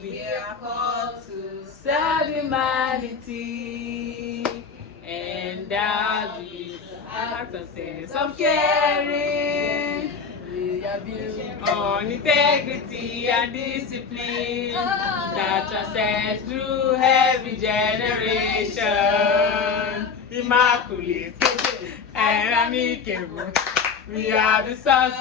We are called to serve humanity, and that we have a sense of caring, on integrity and discipline that transcends through every generation. Immaculate and amicable, we are the sons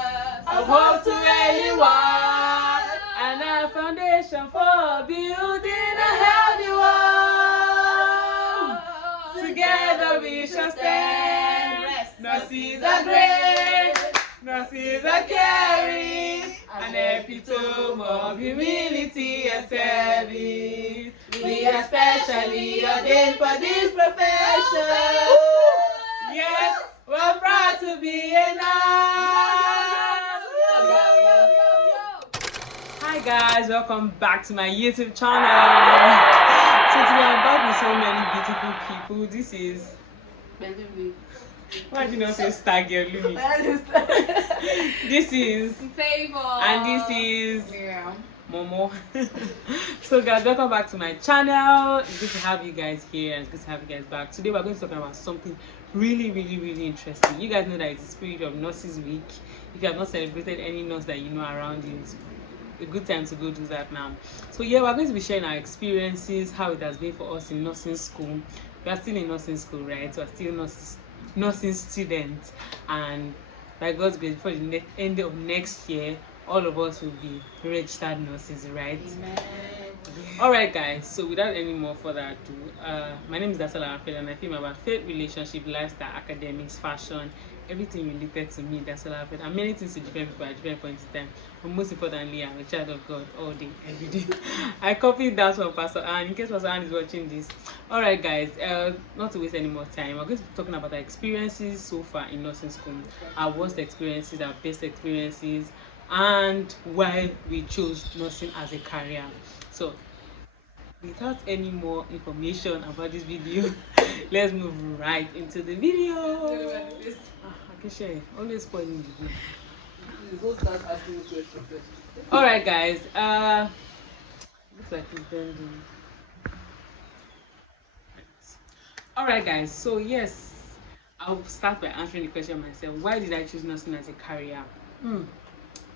of hope to anyone, and a foundation for building a healthy world. Together we shall stand. Nurses are great, nurses are caring, an epitome of humility and service. We are specially ordained for this profession. Yes, we're proud to be a nurse. Hi guys, welcome back to my YouTube channel. So today I'm back with so many beautiful people. This is Pelumi. Why did you not say star girl? This is Favour. And this is Mariam. Momo. So guys, welcome back to my channel. It's good to have you guys here and it's good to have you guys back. Today we're going to talk about something really interesting. You guys know that it's the Spirit of Nurses Week. If you have not celebrated any nurse that you know around you, it's a good time to go do that now. So yeah, we're going to be sharing our experiences, how it has been for us in nursing school. We are still in nursing school, right? So we're still nursing students, and by God's grace, before the end of next year, all of us will be registered nurses, right? Amen. Alright guys, so without any more further ado, my name is Dasola and I film about faith, relationship, lifestyle, academics, fashion, everything related to me, Dasola, and many things to different people at different points in time. But most importantly, I'm a child of God all day, every day. I copied that from Pastor Ann, in case Pastor Ann is watching this. Alright guys, not to waste any more time, we're going to be talking about our experiences so far in nursing school, our worst experiences, our best experiences, and why we chose nursing as a career. So without any more information about this video, let's move right into the video. Okay, share. Always spoiling the video. Alright guys, looks like it's bending. Alright guys, so yes, I'll start by answering the question myself. Why did I choose nursing as a career?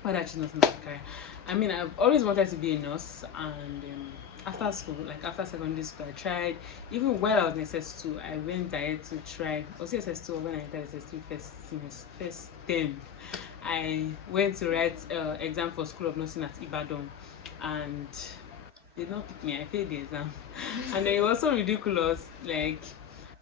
Why did I choose nursing as a career? I mean, I've always wanted to be a nurse, and after school, like after secondary school, I tried. Even while I was in SS2, I went ahead to try. Was it SS2 or when I entered SS2 first term? I went to write exam for School of Nursing at Ibadan, and they did not pick me. I failed the exam, and then it was so ridiculous. Like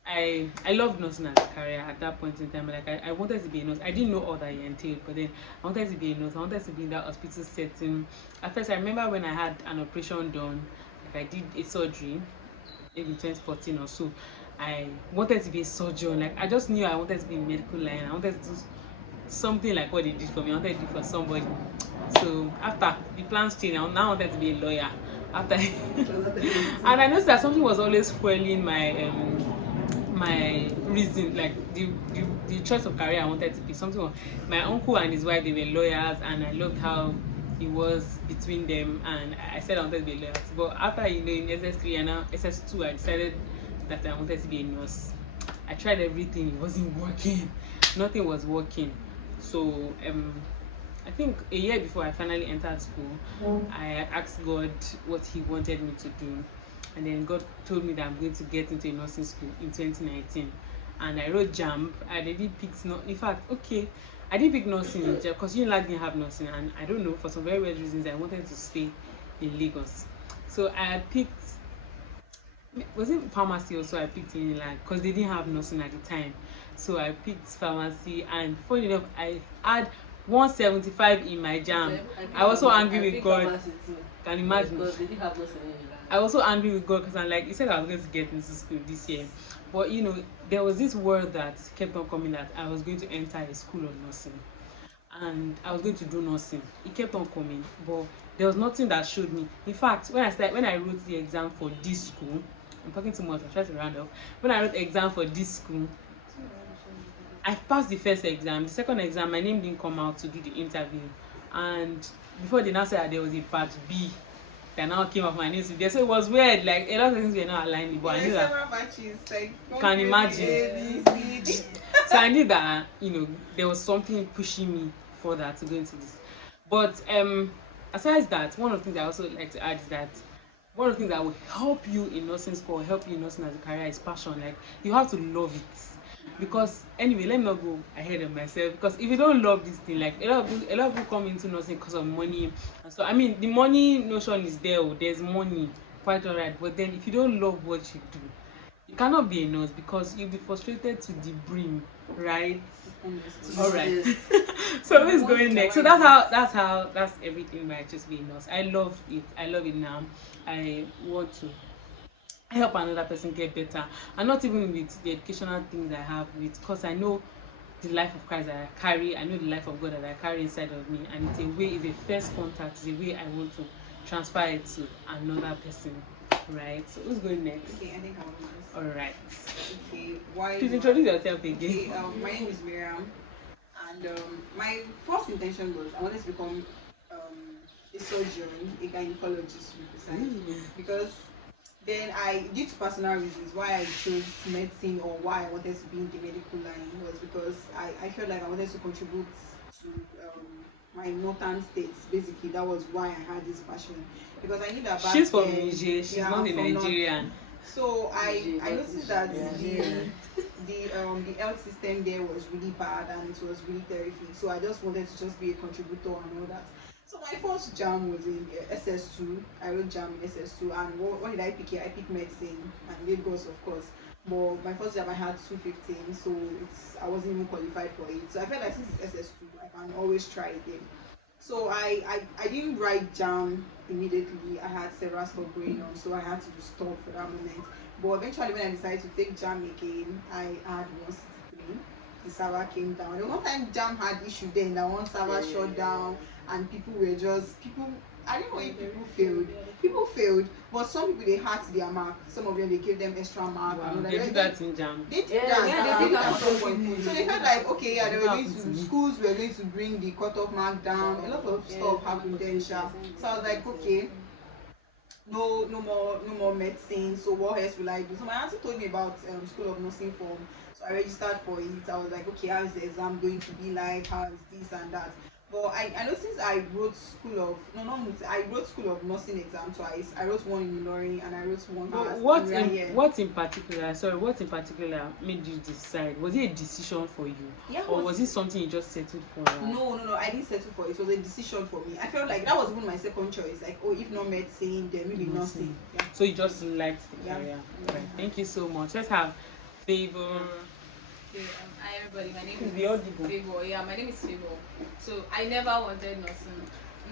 I loved nursing as a career at that point in time. Like I wanted to be a nurse. I didn't know all that it entailed, but then I wanted to be a nurse. I wanted to be in that hospital setting. At first, I remember when I had an operation done, like I did a surgery, maybe 2014 or so. I wanted to be a surgeon. Like I just knew I wanted to be in medical line. I wanted to do something like what they did for me. I wanted to do for somebody. So after the plans changed, I now wanted to be a lawyer. After and I noticed that something was always fueling my my reason, like the choice of career I wanted to be. Something my uncle and his wife, they were lawyers, and I loved how it was between them, and I said I wanted to be a lawyer. But after, you know, in SS3 and now SS2, I decided that I wanted to be a nurse. I tried everything, it wasn't working. Nothing was working. So I think a year before I finally entered school, I asked God what he wanted me to do. And then God told me that I'm going to get into a nursing school in 2019. And I wrote JAMB. I already picked, in fact, okay, I didn't pick nursing because Unilag didn't have nursing. And I don't know, for some very weird reasons, I wanted to stay in Lagos. So I picked, was it pharmacy also? I picked in Unilag because they didn't have nursing at the time. So I picked pharmacy, and funny enough, I had 175 in my JAMB. I was so angry with God. Can you imagine? Because they didn't have nursing in Unilag. I was so angry with God because I'm like, he said I was going to get into school this year. But you know, there was this word that kept on coming that I was going to enter a school of nursing. And I was going to do nursing. It kept on coming. But there was nothing that showed me. In fact, when I wrote the exam for this school, I'm talking too much, I'm trying to round up. When I wrote the exam for this school, I passed the first exam. The second exam, my name didn't come out to do the interview. And before they now said that there was a part B, that now came off my news video. So it was weird. Like a lot of things were not aligned, but I knew that. Several matches, like Can imagine. A, B, C, D. So I knew that there was something pushing me further to go into this. But aside that, one of the things I also like to add is that one of the things that will help you in nursing school, help you in nursing as a career is passion. Like you have to love it. Because anyway, let me not go ahead of myself. Because if you don't love this thing, like a lot of people come into nursing because of money. And so I mean, the money notion is there. There's money, quite alright. But then if you don't love what you do, you cannot be a nurse because you'll be frustrated to the brim, right? All right. So who's going next? So that's everything by just being a nurse. I love it now. I want to help another person get better, and not even with the educational things I have with, because I know the life of Christ that I carry, I know the life of God that I carry inside of me, and it's a first contact, it's a way I want to transfer it to another person, right? So who's going next? Okay, I think I will next. All right. Okay, why? Please introduce yourself again. Okay, my name is Mariam, and my first intention was I wanted to become a surgeon, a gynecologist, to be precise, because then due to personal reasons, why I chose medicine or why I wanted to be in the medical line was because I felt like I wanted to contribute to my northern states. Basically, that was why I had this passion, because I knew that back she's from then, Niger, she's not a Nigerian. So I noticed that the health system there was really bad and it was really terrific. So I just wanted to just be a contributor and all that. So my first jam was in SS2. I wrote jam in SS2, and what did I pick here? I picked medicine and Lagos, of course. But my first jam I had 215, so I wasn't even qualified for it. So I felt like since it's SS2, I can always try it again. So I didn't write jam immediately. I had several stuff going on, so I had to stop for that moment. But eventually, when I decided to take jam again, I had 163. The server came down. The one time jam had issue then, that one server shut down, and people. I don't know if people failed, but some people they had their mark. Some of them they gave them extra mark. Wow, they did that in jam. They did that. They did that at some point. So they felt like, okay, yeah, they were going to schools were going to bring the cutoff mark down. A lot of stuff happened then, sha. So I was like, okay, no more medicine. So what else will I do? So my auntie told me about School of Nursing form. So I registered for it. I was like, okay, how is the exam going to be like? How is this and that? But I know since I wrote School of Nursing exam twice. I wrote one in Ilorin and I wrote one. What in particular made you decide? Was it a decision for you? Yeah, or was it something you just settled for? No, I didn't settle for it. It was a decision for me. I felt like that was even my second choice. Like, oh, if not medicine, then maybe nursing. Yeah. So you just liked the career. Right. Thank you so much. Let's have Favour. Hi everybody, my name is Favour. Yeah, my name is Favour. So I never wanted nursing.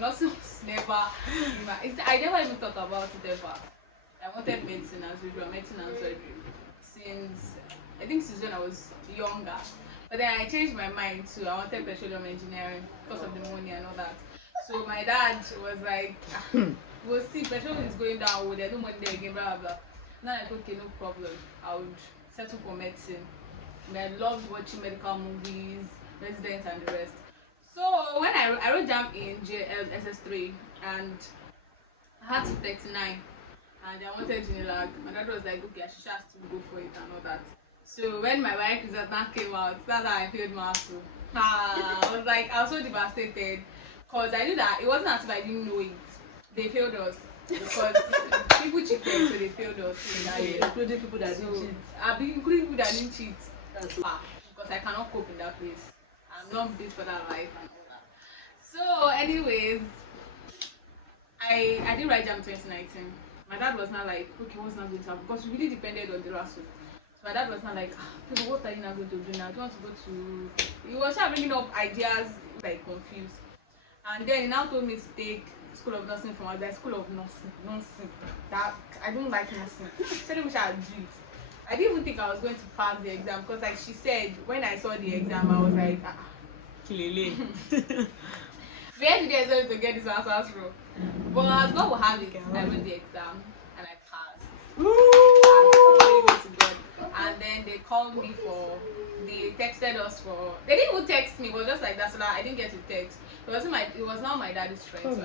Nursing was never. I never even thought about it ever. I wanted medicine as usual, medicine and surgery. Since when I was younger. But then I changed my mind to I wanted petroleum engineering because of the money and all that. So my dad was like, we'll see, petroleum is going down, there's no money there again, blah blah blah. Now I thought, okay, no problem. I would settle for medicine. I loved watching medical movies, Resident and the rest. So when I wrote jam in SS3 and I had to 39 and I wanted Unilag, my dad was like, okay, I should just go for it and all that. So when my wife result came out, that's how I failed master. I was so devastated because I knew that it wasn't as if I didn't know it. They failed us because people cheated, so they failed us in that year. Including people that didn't cheat. Including people that didn't cheat. Because I cannot cope in that place. I'm not built for that life and all that. So anyways, I did write jam 2019. My dad was not like, okay, what's not going to happen? Because we really depended on the RASU. So my dad was not like, people, what are you not going to do now? Do you want to go to... He was just bringing up ideas, like confused. And then he now told me to take School of Nursing from the School of Nursing. That I don't like nursing. She said we should do it. I didn't even think I was going to pass the exam because, like she said, when I saw the exam, I was like, Clearly. where did they expect to get this answers from? But as God will have it, I wrote the exam and I passed. And then they called me they texted us for. They didn't even text me. It was just like that, so that I didn't get to text. It was not my daddy's friend. Oh, so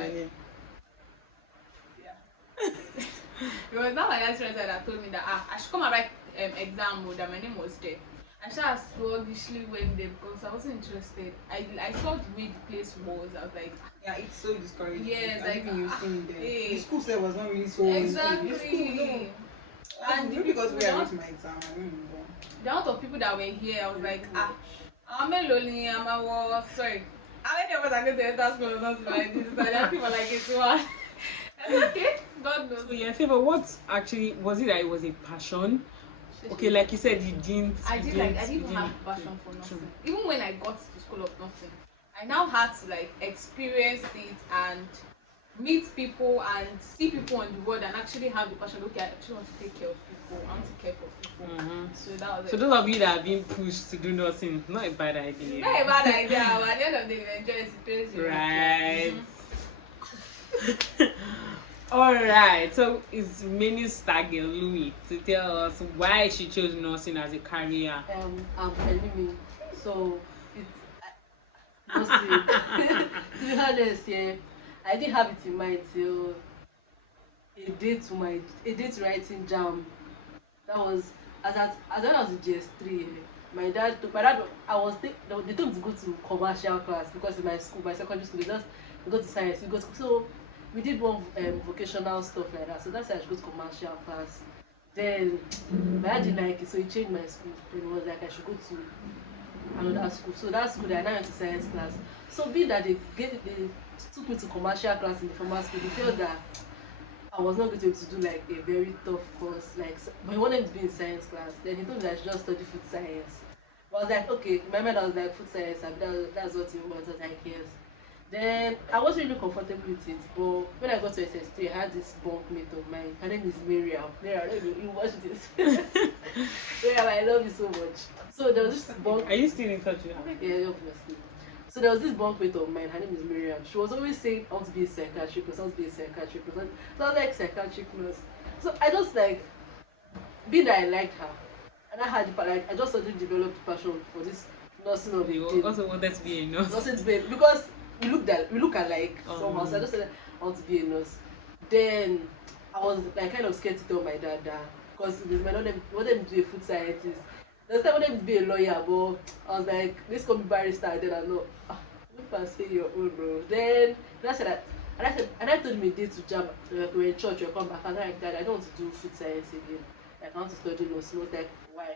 It was not my last friend that told me that I should come and write exam mode, that my name was there. I just sluggishly went there because I wasn't interested. I saw the way the place was. I was like, Yeah, it's so discouraging. yes, I even you seen there. hey. The school set was not really so Exactly. The school, no. And Maybe because we are my exam, I don't know. The amount of people that were here, I was like, I'm a lonely, I'm a war. Sorry. How many of us are going to enter school or something like this? And then people like it's one. Okay, God knows. So yeah, Favour, what actually was it that it was a passion? Okay, like you said, you didn't. I didn't even have passion for nothing. Even when I got to school of nothing, I now had to like experience it and meet people and see people on the world and actually have the passion. Okay, I actually want to take care of people. I want to care for people. So that was so those of you that are being pushed to do nothing, not a bad idea. Not a bad idea, but at the end of the day, we enjoy it. Right. Alright, so it's mehnn's star girl Lumi to tell us why she chose nursing as a career. I'm Pelumi. So it's mostly to be honest, yeah, I didn't have it in mind till a day to writing jam. That was as I was in GS3. My dad they told me to go to commercial class because in my school, my secondary school, they just go to science, you go to, so we did one vocational stuff like that. So that's why I should go to commercial class. Then my dad didn't like it, so he changed my school. Then it was like I should go to another school. So that school, I now went to science class. So being that they took me to commercial class in the formal school, they felt that I was not going to be able to do like a very tough course, like, but he wanted to be in science class. Then he told me that I should just study food science. But I was like, okay, in my mind I was like, food science, and that's what you want. I was like, yes. Then I wasn't really comfortable with it, but when I got to SS3, I had this bunkmate of mine. Her name is Mariam. Mariam, I don't know if you watch this. Mariam, I love you so much. So there was this bunk. Are you still in touch with her? Yeah, obviously. So there was this bunkmate of mine. Her name is Mariam. She was always saying, I want to be a psychiatric nurse, I want to be a psychiatric nurse. So I was like, psychiatric nurse. So I just like, being that I liked her, and I had like, I just suddenly developed passion for this nursing of You the also wanted to be a nurse. nursing to be, because we look alike somehow. So I just said I want to be a nurse. Then I was like kind of scared to tell my dad that, because this might not want them to be a food scientist. Next time I wanted him to be a lawyer, but I was like, let's call me barrister. And then I know, if I say your own, bro. Then I said that, and I told him a day to jam. Like, we're in church, we'll come back. And I'm like, Dad, I don't want to do food science again. Like, I want to study nursing. I was like, why?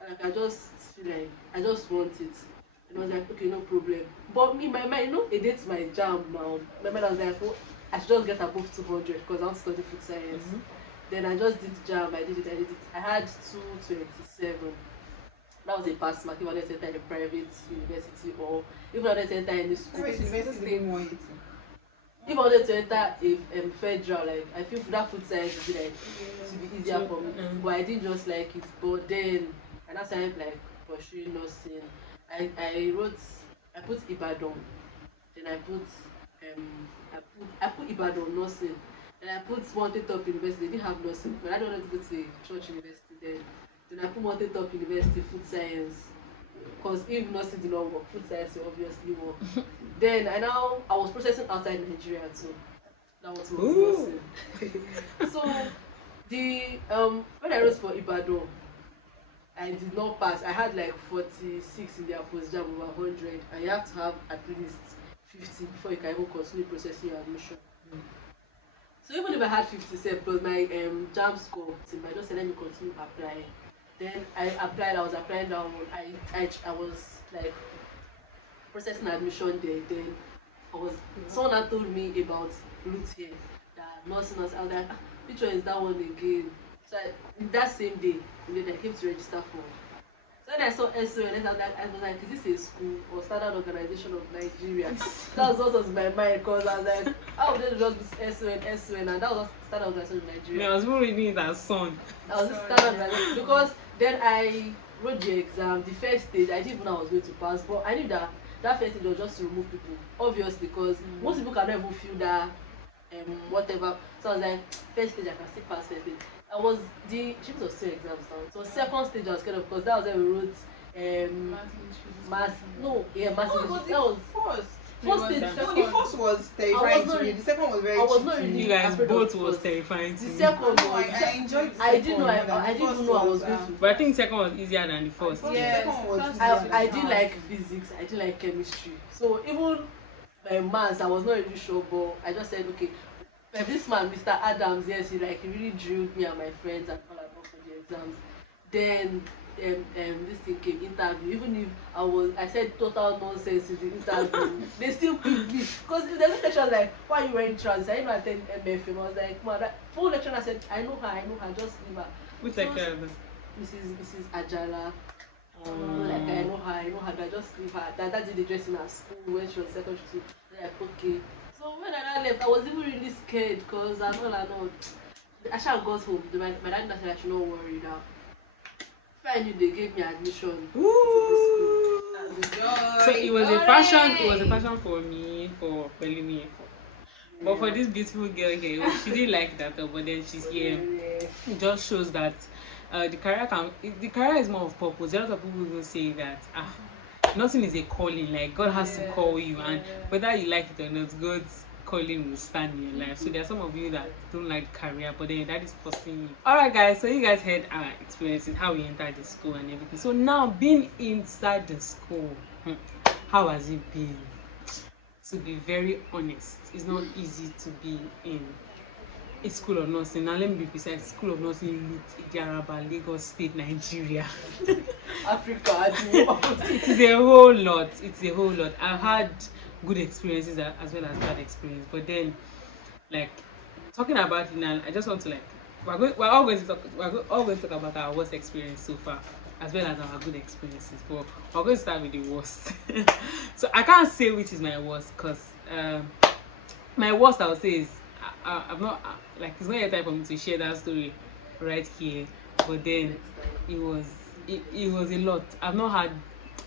And like, I just feel like I just want it. And I was like, okay, no problem. But in my mind, a day to my jam now. My mind, I was like, oh, I should just get above 200 because I want to study food science. Then I just did the jam. I did it. I had 227. That was a pass mark. If I wanted to enter a private university, or if I wanted to enter any school. Private university more it. If I wanted to enter a federal, like, I feel that food science would be like to be easier for me. But I didn't just like it. But then, and that's why I'm like pursuing nursing. I put Ibadan. Then I put Ibadan nursing. And I put Wanted Top University. They didn't have nursing, but I don't want to go to a church university then. Then I put Wanted Top University food science. Because if nursing did not work, food science will obviously work. Then I was processing outside Nigeria too. That was nursing. So when I wrote for Ibadan, I did not pass. I had like 46 in their post jam over 100, and you have to have at least 50 before you can even continue processing your admission. So even if I had 57 plus my jam score, I just said let me continue applying. Then I applied. I was applying down. I was like processing admission there. Then someone had told me about route here, that nursing. I was like, which one is that one again? So that same day, I came to register for. So when I saw SON, I was like, is this a school or Standard Organization of Nigeria? That was what was in my mind, because I was like, how would they just be SON, and that was Standard Organization of Nigeria. Yeah, I was even reading it as son. I was Standard Organization, because then I wrote the exam, the first stage, I didn't even know I was going to pass, but I knew that first stage was just to remove people, obviously, because most people cannot even feel that whatever. So I was like, first stage, I can still pass first stage. She was 2 exams now. So second stage I was scared of, because that was when we wrote mass. No, yeah, massive. Oh, That was first. First day, No, the first was terrifying to me. The second was very I was cheap not to really me. You guys afraid both of was first. terrifying The to me. second No, was I enjoyed the I second didn't know more than I the didn't first even know I was going to. But I think second was easier than the first. The Yes, second was first easier was than I the didn't like physics, I didn't like chemistry. So even my maths, I was not really sure, but I just said, okay, like this man, Mr. Adams, yes, he really drilled me and my friends and all about for the exams. Then this thing came interview. Even if I said total nonsense in the interview, they still picked me. Because there's this section like, why are you wearing trousers? I didn't attend MFM. I was like, man, that whole lecturer said, I know her, just leave her. Which So, lecturer? Mrs. Ajala. Like I know her, but I just leave her. That did the dress in her school when she was secondary school. Like, okay. So when I left, I was even really scared because I know. I shall got home. My dad said I should not worry now. Finally, they gave me admission to the school. So it was a passion for me, for Pelumi. But for this beautiful girl here, she didn't like that, but then she's here. It just shows that the career is more of purpose. A lot of people will say that nothing is a calling, like God has to call you, and whether you like it or not, God's calling will stand in your life. So there are some of you that don't like career, but then that is forcing you. Alright guys, so you guys heard our experiences, how we entered the school and everything. So now being inside the school, how has it been? To be very honest, it's not easy to be in a school of nursing. Now let me be precise, school of nursing, Idiaraba, Lagos State, Nigeria. Africa. It is a whole lot. I've had good experiences as well as bad experiences, but then like talking about it now, I just want to like we're all going to talk about our worst experience so far as well as our good experiences, but we're going to start with the worst. So I can't say which is my worst because my worst I would say is I'm not like it's not yet time for me to share that story right here, but then it was a lot.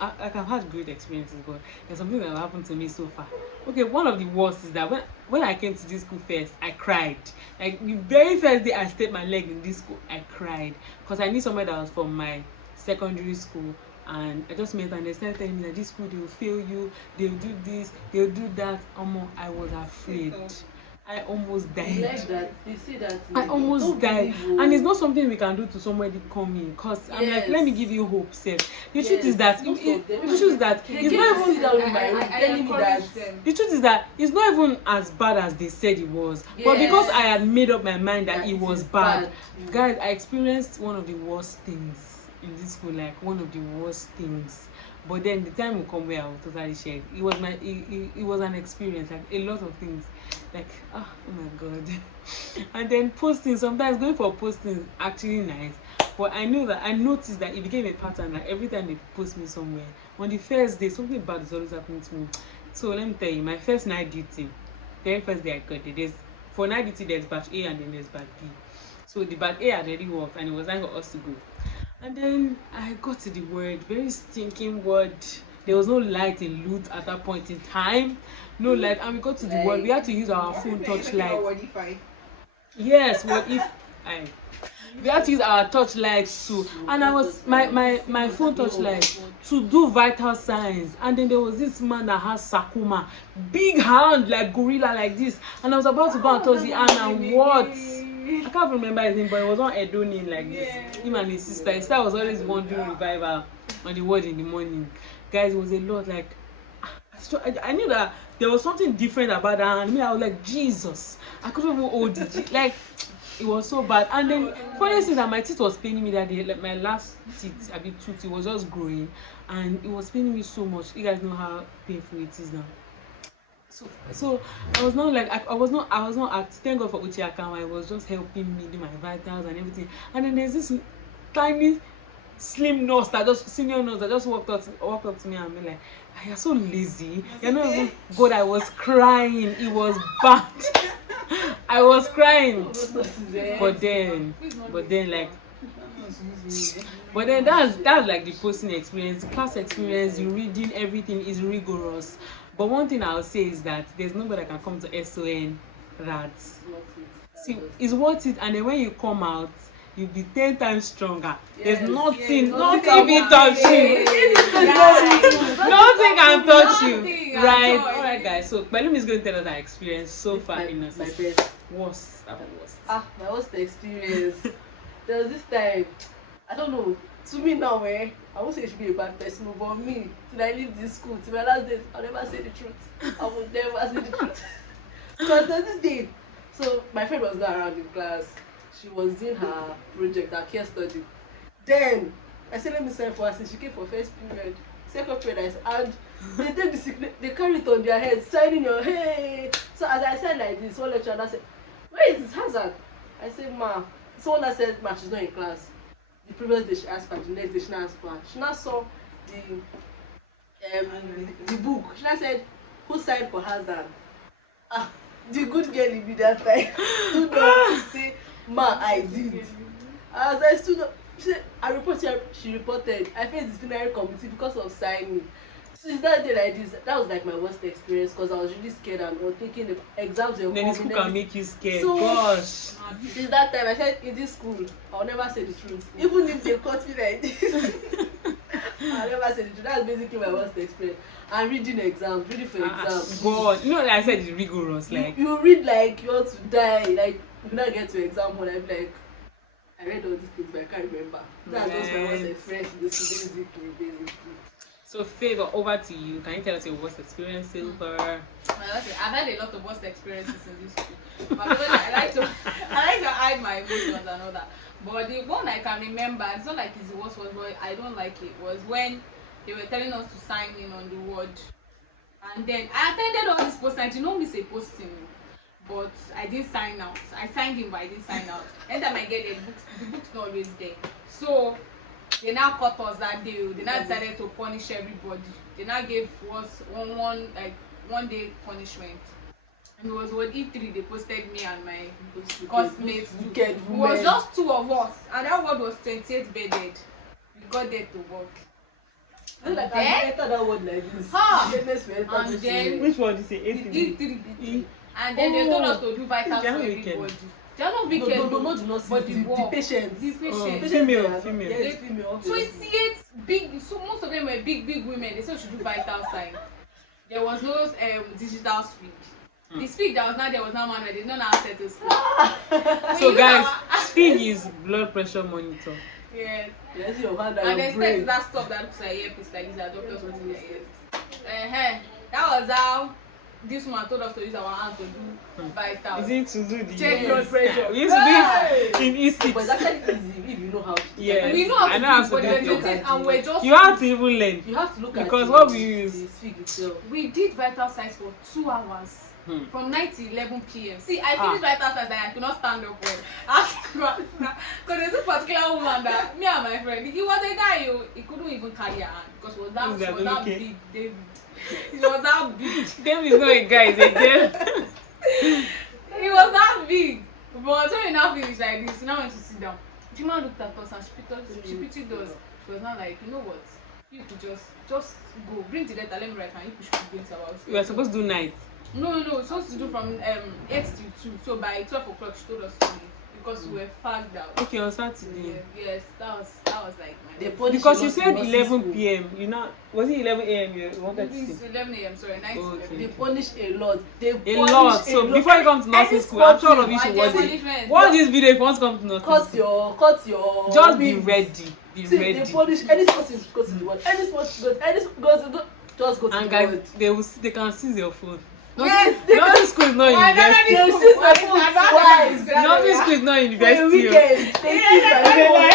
I've had great experiences, but there's something that happened to me so far. Okay, one of the worst is that when I came to this school first, I cried. Like the very first day I stepped my leg in this school, I cried because I knew somewhere that was from my secondary school, and I just met and they started telling me that this school they will fail you, they will do this, they will do that. I was afraid. I almost died. Like that. They say that. I almost died. And it's not something we can do to somebody coming. Because I'm like, let me give you hope, Seth. The truth is that the truth is that it's not even as bad as they said it was. Yes. But because I had made up my mind that it was bad. Guys, I experienced one of the worst things in this school, like one of the worst things. But then the time will come where I will totally share. It was an experience, like a lot of things. Like oh my god. And then posting, sometimes going for posting is actually nice. But I noticed that it became a pattern, like every time they post me somewhere, on the first day something bad is always happening to me. So let me tell you, my first night duty, very first day I got it, for night duty there's batch A and then there's batch B. So the batch A had already worked and it was time for us to go. And then I got to the word, very stinking word. There was no light in Loot at that point in time. No light. And we got to the word, we had to use our phone torchlight. Yes, what if we had to use our torchlight too. And I was my phone torchlight to do vital signs. And then there was this man that has sarcoma, big hand like gorilla like this. And I was about to go and touch the hand and what? I can't remember his name, but it was on Edonin like this. Him and his sister. His sister was always one doing revival on the word in the morning. Guys, it was a lot. Like I knew that there was something different about that, and me, I was like, Jesus, I couldn't even hold it. Like it was so bad. And then funny thing that my teeth was paining me that day. Like my last teeth, a bit tooth, it was just growing, and it was paining me so much. You guys know how painful it is now. So I was not like I was not thank God for Uchi Akama. It was just helping me do my vitals and everything. And then there's this tiny slim nurse senior nurse that just walked up to me and be like, you're so lazy. You're not even good. I was crying. It was bad. I was crying. But then that's like the posting experience, the class experience, the reading, everything is rigorous. But one thing I'll say is that there's nobody that can come to SON that it's worth it. And then when you come out, you'll be 10 times stronger. Yes, there's nothing will touch you. Nothing can touch you. Right? Alright guys, so Pelumi is going to tell us our experience so far in my nurses. best. Worst. My worst experience. There was this time, I don't know, to me now, I won't say you should be a bad person, but me, till I leave this school, till my last day, I'll never say the truth. I will never say the truth. Because there's this day, so my friend was not around in class. She was doing her project, her case study. Then, I said, let me sign for her, since she came for first period. Second period, and they take the sick, they carry it on their head, signing your hey. So as I said like this, one lecturer said, where is this hazard? I said, ma. Someone that said, ma, she's not in class. The previous day she asked for her, the next day she asked for her. She now saw the book. She now said, who signed for hazard? The good girl in me that time stood up to say, ma, I did. As I stood up, she said, she reported, I faced disciplinary committee because of signing. Since that day like this, that was like my worst experience because I was really scared and I was thinking the exams were coming. Then school can make you scared. So, gosh. Since that time, I said in this school, I'll never say the truth. Even if they caught me like this, I'll never say the truth. That's basically my worst experience. And reading exams, reading for exams. God, you know that I said it's rigorous. Like you read like you want to die. Like if you not get to exam hall, I'm like, I read all these things, but I can't remember. That's just my worst experience in this school, basically. So Favour, over to you. Can you tell us your worst experience so far? I've had a lot of worst experiences in this school. But I like to hide my good ones and all that. But the one I can remember, it's not like it's the worst one, but I don't like it, was when they were telling us to sign in on the word. And then I attended all these postings. You know me say posting, but I didn't sign out. I signed in, but I didn't sign out. Anytime I get the book's not always there. So they now caught us that day. They now decided to punish everybody. They now gave us one day punishment. And it was what E3 they posted me and my classmates. It was just two of us, and that word was 28 bedded. We got there to work. And like then, that word like this. And then which one did you say? E3. And then they told us to do vitals for everybody. They are not wicked. No, but the patients. The patients. Female. Yes, female. 28 big, so most of them were big women. They said we should do vital sign. There was no digital speak. The speak that was not there was not manual. They did not have to speak. So guys, speak is blood pressure monitor. Yes. Yes, your hand And and then that stuff that looks like earpiece, like these are doctors with their ears. That was how this woman told us to use our hands to do vital. Is it to do the check blood pressure? We used to do it in E6. But it's actually easy if you know how to do Yes. We know how to I know how do to it, do but it. and we're just You have to even learn. You have to look because at what we use. the speak itself. We did vital signs for 2 hours. From 9 to 11 p.m. See, I finished vital signs and I could not stand up well. Because there's a particular woman that me and my friend, he was a guy he couldn't even carry her hand because she was that big, David. He was that big. David is not a guy, he's a girl. He was that big. But when we now finished like this, we now went to sit down. The man looked at us and she pitied us. She was not like, you know what? You could just go, bring the letter, let me write and you push the things about it. We were supposed to do night. No, we're supposed to do from 8 to 2. So by 12 o'clock she told us to leave because we were fagged out. Okay, on Saturday. Yes, that was like my because you said 11 p.m. You know, was it 11 a.m. you wanted to say? 11 a.m. Sorry, 9 to 11. They punish a lot. So before you come to nursing school, I'm sure all of you should watch it. Watch this video if you want to come to nursing school. Cut your. Just be ready. Ready. They punish any sport is go to the word. Any sport goes to just go to and the word. guys, they can seize your phone. Yes, nothing school is not university. They seize my phone twice. Nothing school is not university. Weekend, they seize my phone.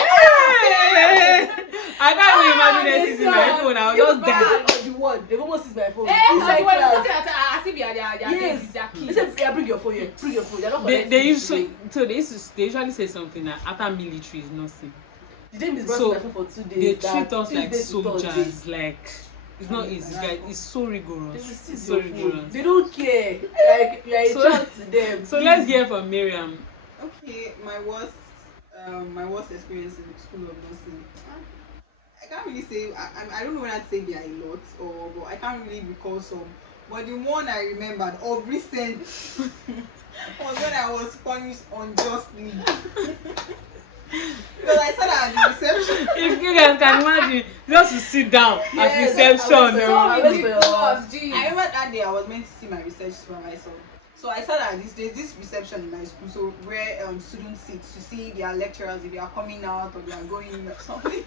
I can't even imagine them seizing my phone. I was just there. The word, they almost seize my phone. Inside class. Yes. They said, yeah, bring your phone here. Bring your phone. They're not they usually say something that after military is nothing. The day is brought my phone for 2 days. They treat us like soldiers. Like it's not easy, guys. It's so rigorous. It's so rigorous. They don't care. Like you are a child to them. So let's hear from Mariam. Okay, my worst experience in the school of nursing. I can't really say. I don't know when I'd say there are a lot, but I can't really recall some. But the one I remembered of recent was when I was punished unjustly. Because I saw that at the reception. If you guys can imagine, just to sit down at reception. I went for your Ridiculous, geez. I remember that day I was meant to see my research supervisor. So I saw that there's this reception in my school, so where students sit to see their lecturers if they are coming out or they are going in or something.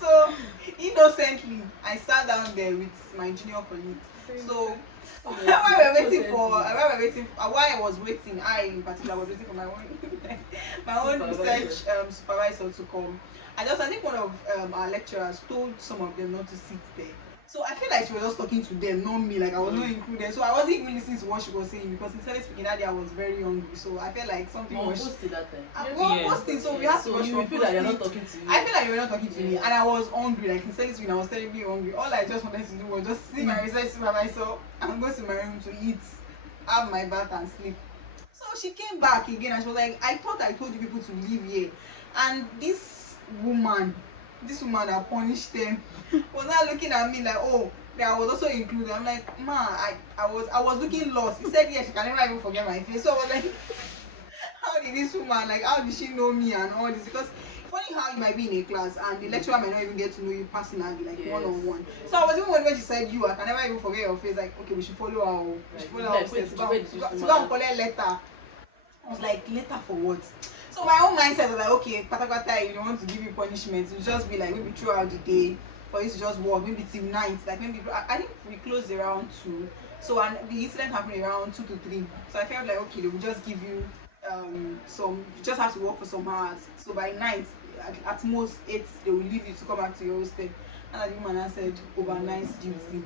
So innocently, I sat down there with my junior colleagues. So while I was waiting, I in particular was waiting for my own research supervisor to come. I think one of our lecturers told some of them not to sit there. So I feel like she was just talking to them, not me. Like I was not included. So I wasn't even listening to what she was saying because instead of speaking that day I was very hungry. So I felt like something was posted that time. posting. So we had to rush. You feel like you're not talking to me. I feel like you were not talking to me, and I was hungry. Like instead of speaking, I was terribly hungry. All I just wanted to do was just see my research supervisor and go to my room to eat, have my bath and sleep. So she came back again and she was like, I thought I told you people to leave here. And this woman that punished them was not looking at me like, oh, that I was also included. I'm like, ma, I was looking lost. He said, yes, she can never even forget my face. So I was like, how did this woman, like, how did she know me and all this? Because funny how you might be in a class and the lecturer might not even get to know you personally, like one-on-one. So I was even when she said you, I can never even forget your face. Like, okay, we should follow her. We should follow her upstairs to go and collect letter. I was like, letter for what? So my own mindset was like, okay, patakata, if you want to give you punishment, it will just be like maybe throughout the day for you to just work, maybe till night. Like maybe I think we closed around 2. So and the incident happened around 2 to 3. So I felt like okay, they will just give you you just have to work for some hours. So by night, at most 8, they will leave you to come back to your hostel. And the woman said overnight duty.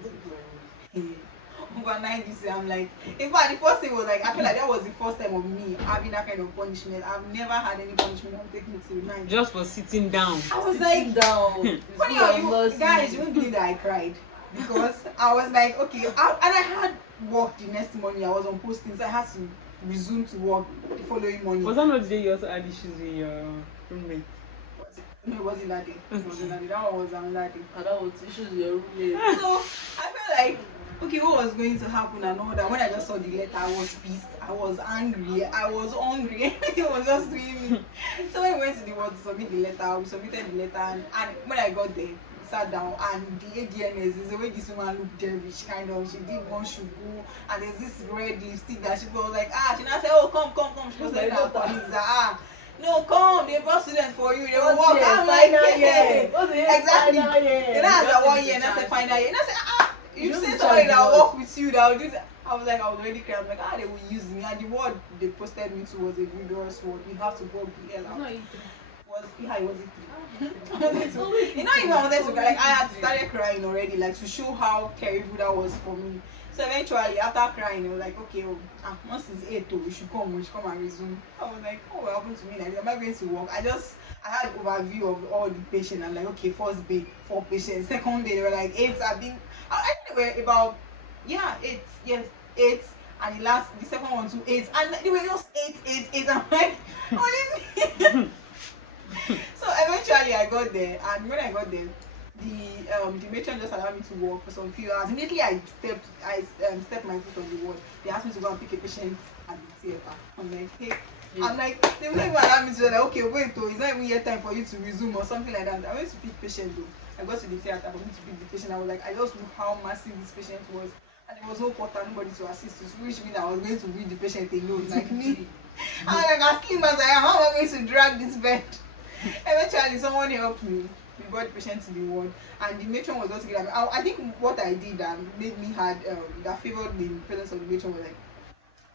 Overnight duty. I'm like, in fact, the first thing was like, I feel like that was the first time of me having that kind of punishment. I've never had any punishment that would take me till night. Just for sitting down. I was like, down. Funny how you guys, you won't believe that I cried because I was like, okay, and I had work the next morning. I was on postings. So I had to resume to work the following morning. Was that not the day you also had issues with your roommate? No, it wasn't that day. It wasn't that day. That one was another day. And that was issues with your roommate. So I felt like, okay, what was going to happen and all that. When I just saw the letter, I was pissed. I was angry. I was hungry. It was just doing me. So when we went to the ward to submit the letter, we submitted the letter, and when I got there, we sat down, and the ADNS is the way this woman looked dervish, kind of. She did one shugu, and there's this red lipstick that she was like, she now said, oh, come. She was like, no, come, they brought students for you. They will walk. I'm like, exactly. Then I had 1 year, and I said, final year. And I said, you say somebody that will work with you, that will do that. I was already crying. I'm like, they will use me. And the word they posted me to was a vigorous word. You have to work the hell out. It was it 3. You know, even I wanted to cry. Like, I had started crying already, like to show how terrible that was for me. So eventually, after crying, they were like, okay, once it's 8, we should come and resume. I was like, what happened to me? Like, am I going to work? I had an overview of all the patients. I'm like, okay, first day, 4 patients. Second day, they were like 8. I think they were about 8. Yes, 8. And the second one too, 8. And they were just 8. I'm like, only me. So eventually, I got there, and when I got there, the matron just allowed me to work for some few hours. Immediately I stepped my foot on the ward. They asked me to go and pick a patient at the theater. I'm like, hey. I'm like, they wouldn't even allow me to like, okay, wait, it's not even yet time for you to resume or something like that. I went to pick patient though. I got to the theater for me to pick the patient. I was like, I just looked how massive this patient was, and there was no porter, nobody to assist us, which means I was going to read the patient alone, like me. I was like, as slim as I am, how am I going to drag this bed? Eventually, someone helped me. We brought the patient to the ward, and the matron was also together. I think what I did that made me that favored the presence of the matron was like,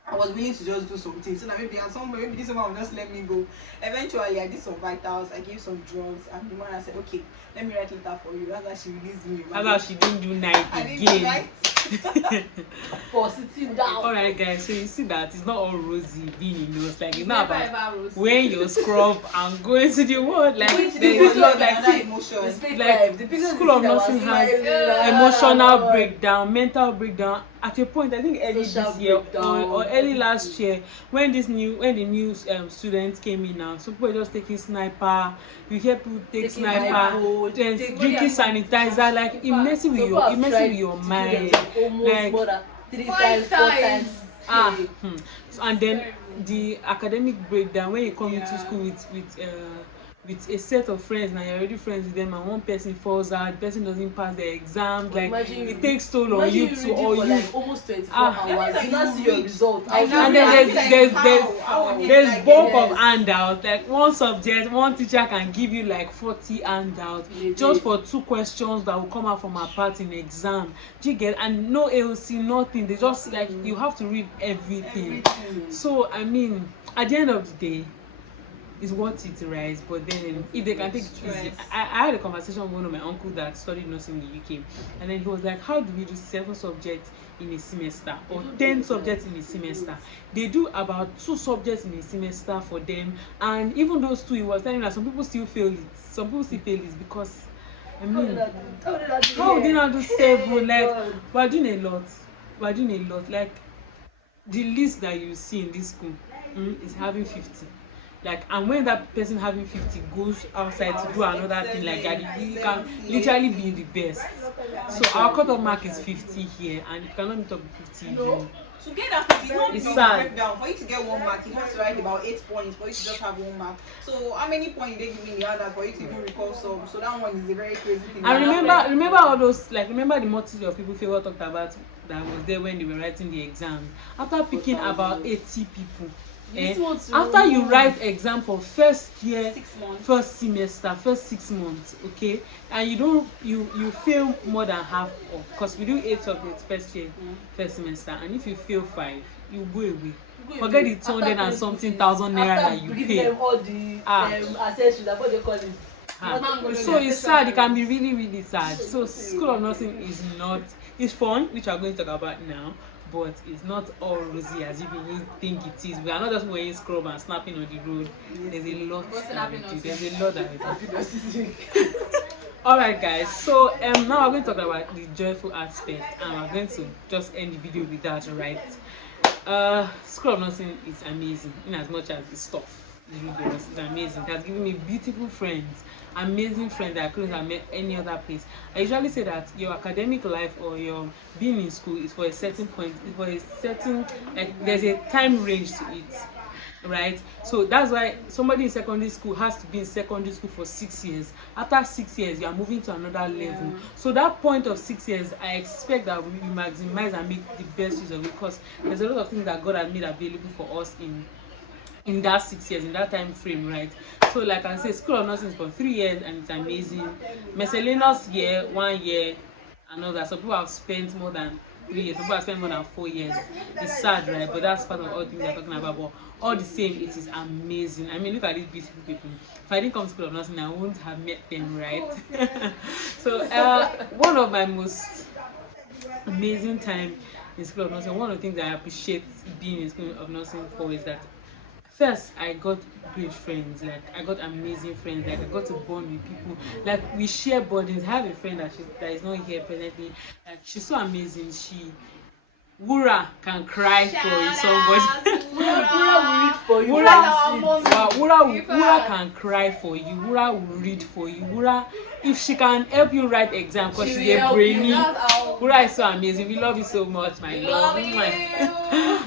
I was willing to just do something. So that maybe at some point, maybe this woman will just let me go. Eventually, I did some vitals, I gave some drugs, and the woman said, okay, let me write a letter for you. That's why she released me. That's how she didn't do night again. Didn't do night. For sitting down. Alright guys, so you see that it's not all rosy being in nose. Like it's not about wearing your scrub and going to the world. Like there's a lot like the school of nursing has emotional breakdown, mental breakdown. At a point, I think early this year or early last year, when the new students came in now, some people were just taking sniper. You hear people take sniper, then drinking sanitizer. Like it messing with your mind. Almost like more than 3 times, 4 times. And then the academic breakdown when you come into school with a set of friends, now you're already friends with them, and one person falls out, the person doesn't pass the exam, like it takes toll on you to or you like almost 24 hours. You not see your result. And then there's bulk of handouts. Like one subject, one teacher can give you like 40 handouts just for 2 questions that will come out from a part in exam. Do you get? And no AOC, nothing. They just like you have to read everything. So I mean, at the end of the day, it's worth it, right? But then if they can take it easy, I had a conversation with one of my uncles that studied nursing in the UK, and then he was like, how do we do 7 subjects in a semester or 10 subjects in a semester? They do about 2 subjects in a semester for them, and even those 2, he was telling me that some people still fail it. Some people still fail it because I mean, how would they not do 7? Like we're doing a lot. Like the least that you see in this school is having 50. Like, and when that person having 50 goes outside to do another thing like that, you can literally be the best. So our cutoff mark is 50 here, and if you cannot meet up with 50, to get that 50, it's sad. Breakdown. For you to get 1 mark, you have to write about 8 points for you to just have 1 mark. So how many points did they give me in the other for you to even recall some? So that one is a very crazy thing. And remember all those, like, remember the multitude of people Favour talked about that was there when they were writing the exam. After picking about 80 people, after you write exam for first year, 6 months, first semester, first 6 months, okay, and you fail more than half of, because we do 8 subjects first year, first semester, and if you fail 5, you go away. Forget the 200 and something thousand naira that you pay. All the accessories, what they call it. So it's sad. It can be really, really sad. So School of Nursing is not. It's fun, which we are going to talk about now, but it's not all rosy as if you think it is. We are not just wearing scrub and snapping on the road. There's a lot that we do. There's a lot that we do. Alright guys, so now we're going to talk about the joyful aspect, and we're going to just end the video with that, right? School of Nursing is amazing in as much as the stuff is rigorous. It's amazing. It has given me beautiful friends, amazing friends that I couldn't have met any other place. I usually say that your academic life or your being in school is for a certain point, for a certain, like, there's a time range to it, right? So that's why somebody in secondary school has to be in secondary school for 6 years. After 6 years, you are moving to another level. So that point of 6 years, I expect that we maximize and make the best use of it, because there's a lot of things that God has made available for us in that 6 years, in that time frame, right? So like I say, School of Nursing is for 3 years and it's amazing. Miscellaneous year, 1 year, another. So people have spent more than 3 years, people have spent more than 4 years. It's sad, right? But that's part of all things we're talking about. But all the same, it is amazing. I mean, look at these beautiful people. If I didn't come to School of Nursing, I wouldn't have met them, right? So one of my most amazing time in School of Nursing, one of the things that I appreciate being in School of Nursing for is that first, I got great friends. Like, I got amazing friends. Like, I got to bond with people. Like, we share burdens. I have a friend that is not here presently. Like, she's so amazing. Wura can cry for somebody. Wura will read for you. Wura can cry for you. Wura will read for you. Wura, if she can help you write exam, because she's a brainy. Wura is so amazing. We love you so much, my love.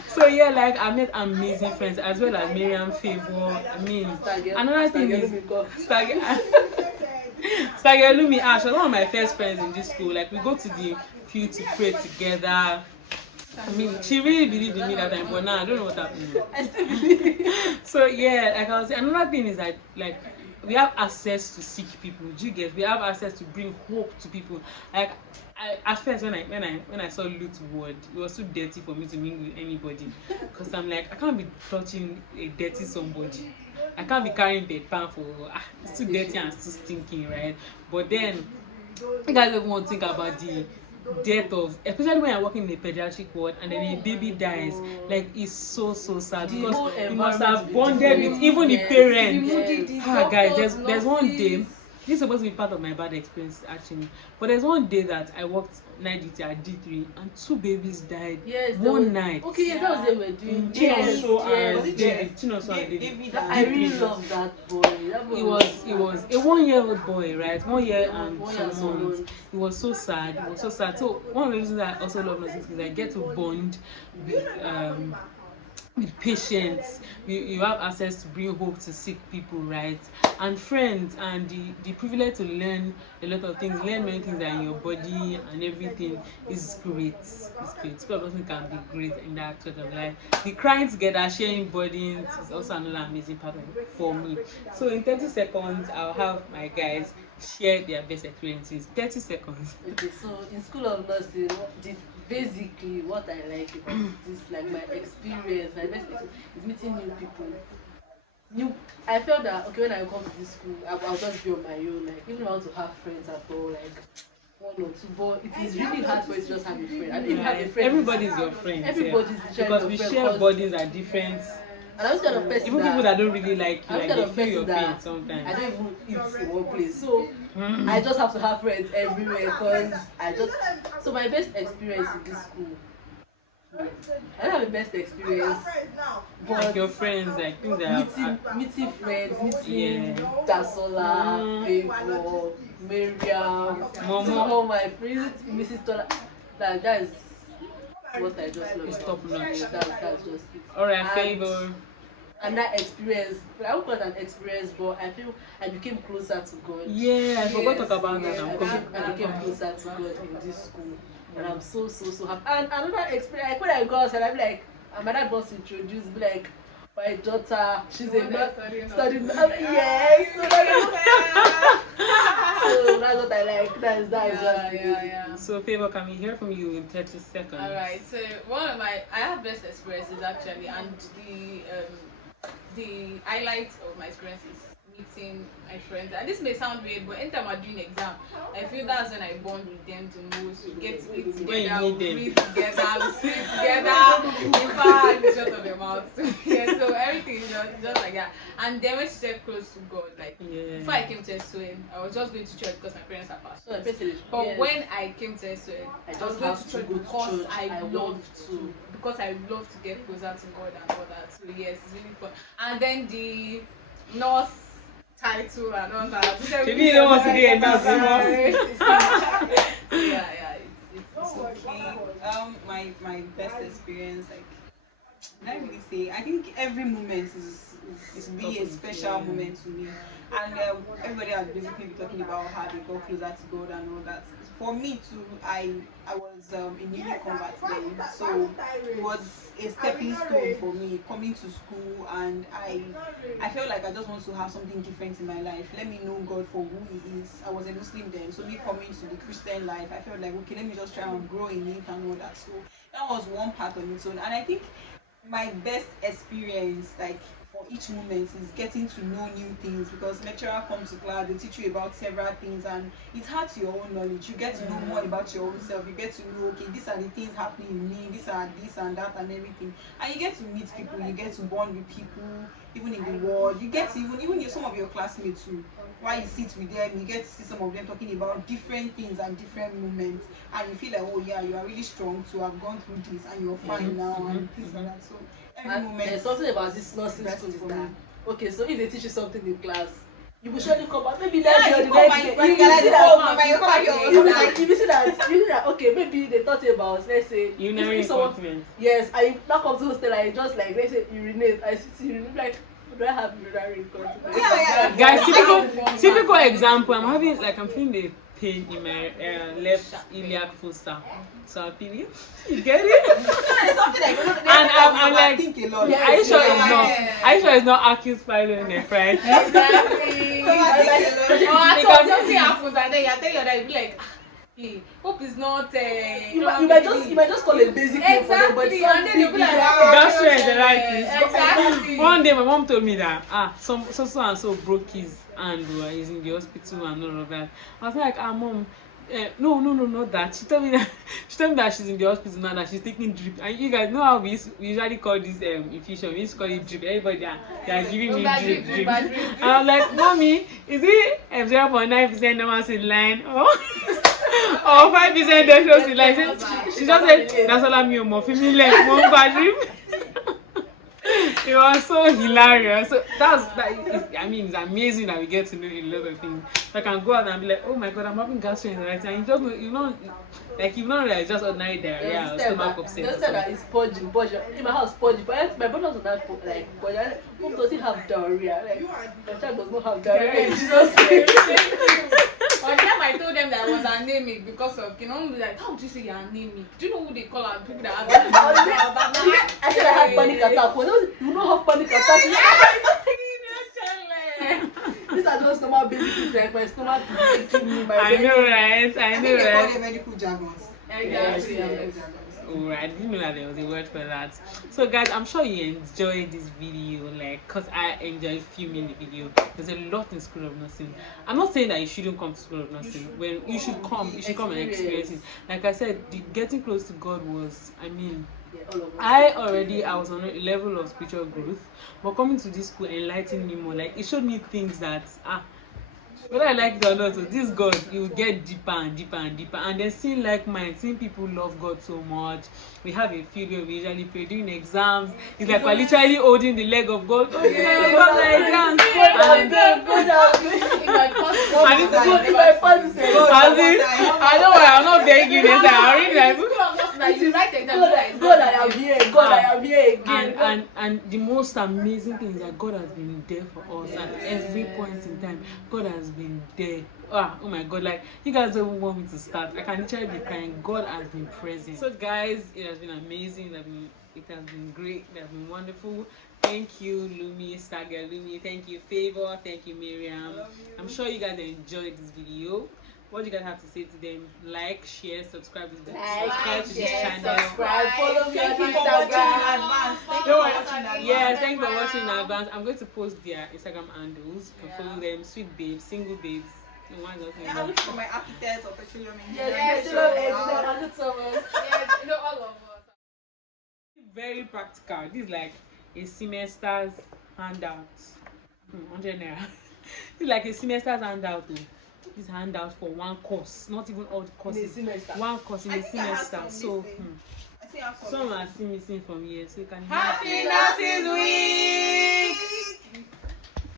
So yeah, like, I met amazing friends as well as Mariam, Favour. I mean, another thing is Pelumi. She was one of my first friends in this school. Like, we go to the field to pray together. I mean, she really believed in me that time, but now I don't know what happened. So yeah, like I was saying, another thing is that, like, we have access to sick people. Do you get? We have access to bring hope to people. Like, at first when I saw Loot word, it was too dirty for me to mingle with anybody, because I'm like, I can't be touching a dirty somebody. I can't be carrying bedpan for it's too dirty and too stinking, right? But then you guys don't want to think about the death of, especially when you're working in a pediatric ward and then a baby dies. Like, it's so sad, because you must have bonded with even the parents. Guys, there's one day this is supposed to be part of my bad experience actually. But there's one day that I worked night duty at D3 and 2 babies died one night. Okay, yeah, that was they were doing. Chinonso and yes. David. Chinonso and David. David I really love that boy. That boy It was a 1-year-old boy, right? 1 year and 1 year some and some months. months. It was so sad. It was so sad. So one of the reasons I also love nursing is I get to bond with patients. You have access to bring hope to sick people, right? And friends, and the privilege to learn a lot of things, learn many things that are in your body and everything is great. It's great. People person can be great in that sort of life. The crying together, sharing burdens is also another amazing part of it for me. So in 30 seconds, I'll have my guys share their best experiences. 30 seconds. Okay, so in school of nursing, basically what I like about this, like my experience, my best experience is meeting new people. I felt that okay, when I come to this school, I'll just be on my own. Like even if I want to have friends at all, like 1 or 2, but it is really hard for you to just have a friend. And if you have a friend, Everybody's your friend. everybody's Because we share bodies are different. And I'm kind of person Even people that don't really like you, I'm like kind they of feel your person pain that sometimes. I don't even eat in one place, so I just have to have friends everywhere because so my best experience in this school. I don't have the best experience, Like but your friends, like things that meeting friends, meeting Yeah. Dasola, Favour, Mariam, Momo. all my friends, Mrs. Tola. That is what I just love. It's top notch. That's just it. Alright, And- Favour. And that experience, I won't call it an experience, but I feel I became closer to God. Yeah, I forgot to Yes, talk about that. yes, I'm I coming. became closer to God in this school, and I'm so happy. And another experience, like when I go outside, I'm like, and my dad was introduced, be like, my daughter, she's a nurse, studying. I'm like, yes. So that's what I like. That's just Yeah. So, Favour, can we hear from you in 30 seconds? Alright, so I have best experiences actually, and the highlight of my experience is meeting my friends. And this may sound weird, but anytime I'm doing exam, I feel that's when I bond with them the most. We get to eat When you together, we need read together, we sleep together, in fact, it's shut of your mouth. Yeah, so everything is just like that. And then when she said close to God, like Yeah. before I came to SON, I was just going to church because my parents are So I pastors. basically, But yes. when I came to SON, I I just was going have to to church go to because church. I want love to. because I love to get closer to God and all that. So yes, it's really fun. And then the nurse title and all that. Maybe you don't want to be a nurse Yeah, it's Okay. My best experience, like, can I really say? I think every moment is really a special moment to me, and everybody has basically been talking about how they got closer to God and all that. For me too, I was a newly convert then, so it was a stepping stone for me coming to school, and I felt like I just want to have something different in my life. Let me know God for who He is. I was a Muslim then, so me coming to the Christian life, I felt like okay, let me just try and grow in it and all that. So that was one part of it. So, and I think my best experience, like for each moment, is getting to know new things, because lecturer comes to class, they teach you about several things, and it adds to your own knowledge. You get to know more about your own self. You get to know, okay, these are the things happening in me, these are this and that and everything, and you get to meet people, you get to bond with people, even in the world. You get to even some of your classmates too. While you sit with them, you get to see some of them talking about different things and different moments, and you feel like, oh yeah, you are really strong to have gone through this, and you're fine now, and things like that. So every And moment. there's something about this nursing best school is for that me. okay, so if they teach you something in class, you will surely come back. Maybe Yeah, next year, you the come next and year, you you will realize, see oh, that. my God, You will see that okay, maybe they thought about, let's say, Urinary if someone, incontinence. yes, and you now come to hostel and you just like, let's say, urinate, I see urinate, like, do I have urinary incontinence? Yeah. Guys, typical example. I'm feeling the pain in my left iliac fossa. So I'm feeling, you get it? It's something like, And I'm like, think a lot. are you sure it's not? Yeah. Are you sure it's not acute spinal Exactly. Exactly. Or at all, something happens and then you tell your dad, you be like, hey, hope it's not. You might just call a basic name for them, but Exactly, it's and then they'll be like, Gastroenteritis. Exactly. One day my mom told me that so and so broke his hand, he's in the hospital and all of that. I was like, mom, No, not that. She told me that she's in the hospital now, that she's taking drip. And you guys know how we usually call this infusion. We used to call it drip. Everybody they are giving me drip. And I was like, Mommy, is it 0.9% numbers in line or 5% dextrose in line? She just said that's all I'm here, for me like one drip. It was so hilarious. So I mean, it's amazing that we get to know a lot of things. So I can go out and be like, oh my god, I'm having gastroenteritis, and you know, like you know that it's just ordinary diarrhea or stomach upset. Just said that it's purging. In my house, purging. But my brother was not like purging. Who does he have diarrhea? Like my child does not have diarrhea. One time I told them that I was anemic because of, like, how would you say you're anemic? Do you know who they call out people that have I said I had panic attack. You don't have panic attack. These are those normal basic things, like my stomach is making me. I know, right? They call them medical jargons. Exactly. Oh, I didn't know that there was a word for that. So guys, I'm sure you enjoyed this video, like, cause I enjoyed filming the video. There's a lot in School of Nursing. I'm not saying that you shouldn't come to School of Nursing. You should come and experience it. Like I said, the getting close to God was, I mean, I was on a level of spiritual growth, but coming to this school enlightened me more. Like, it showed me things that whether I like it or not, so this God, you will get deeper and deeper and deeper. And then seeing like mine, seeing people love God so much. We have a field where we usually pray during exams. It's like we're literally holding the leg of God. Oh, yeah, God, exams. I know why I'm not begging this. I read that book. God, I am here. God, I am here again. And the most amazing thing is that God has been there for us at every point in time. God has been there. Oh my God, like, you guys don't even want me to start. I can literally be crying. God has been present. So guys, it has been amazing. It has been great. It has been wonderful. Thank you, Lumi, Stargirl Lumi. Thank you, Favour. Thank you, Mariam. I'm sure you guys enjoyed this video. What do you guys have to say to them? Like, share, subscribe to this channel. Subscribe, follow me on Instagram. Thanks for watching in advance. I'm going to post their Instagram handles. You can follow them. Sweet babes, single babes. Look for my architect or petroleum engineer. Yes, all of us. Very practical. This is like a semester's handout. 100 naira. This is like a semester's handout. This handout for one course, not even all the courses. One course in a semester. So some are still missing from here. So you can Happy Nurses Week!